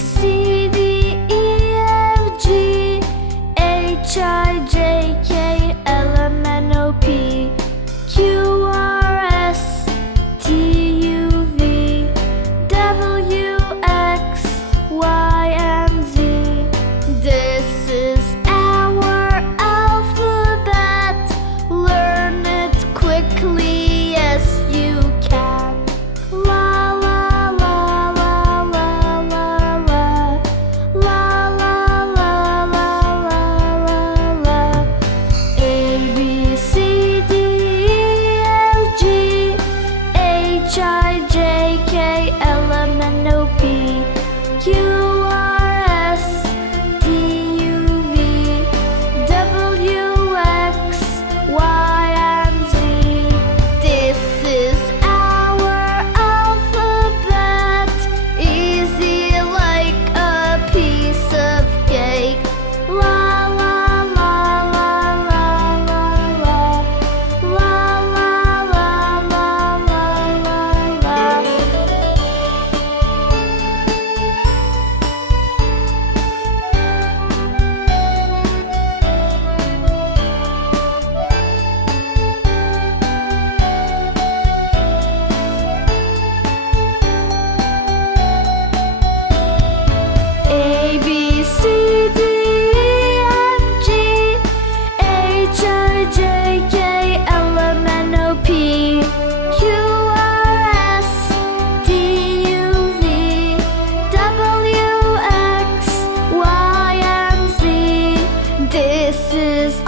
C, D, E, F, G, H, I, J, K, L, M, N, O, P, Q, R, S, T, U, V, W, X, Y, and Z. This is our alphabet. Learn it quickly as you can. La la la la la la la. La la la la la la la. A, B, C, D, E, F, G, H, I, J, K, L, M, N, O, P, Q, R, S, T, U, V, W, X, Y, and Z. This is our alphabet, easy like a piece of cake. La la la la la la la. La la la la la la la. A, B, C, D, E, F, G, H, I, J, K, L, M, N, O, P, Q, R, S, T, U, V, W, X, Y, and Z. This is